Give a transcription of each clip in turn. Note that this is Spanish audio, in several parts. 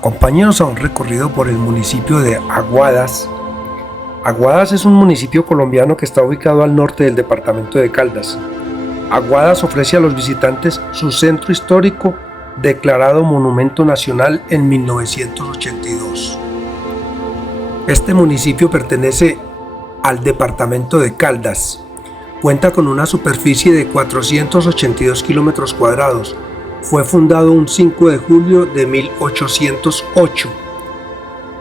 Acompáñenos a un recorrido por el municipio de Aguadas. Aguadas es un municipio colombiano que está ubicado al norte del departamento de Caldas. Aguadas ofrece a los visitantes su centro histórico, declarado Monumento Nacional en 1982. Este municipio pertenece al departamento de Caldas. Cuenta con una superficie de 482 kilómetros cuadrados. Fue fundado un 5 de julio de 1808.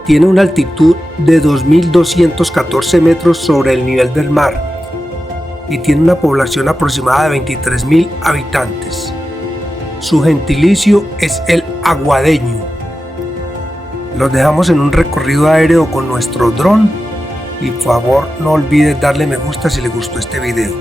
Tiene una altitud de 2.214 metros sobre el nivel del mar y tiene una población aproximada de 23.000 habitantes. Su gentilicio es el aguadeño. Los dejamos en un recorrido aéreo con nuestro dron y por favor no olvides darle me gusta si le gustó este video.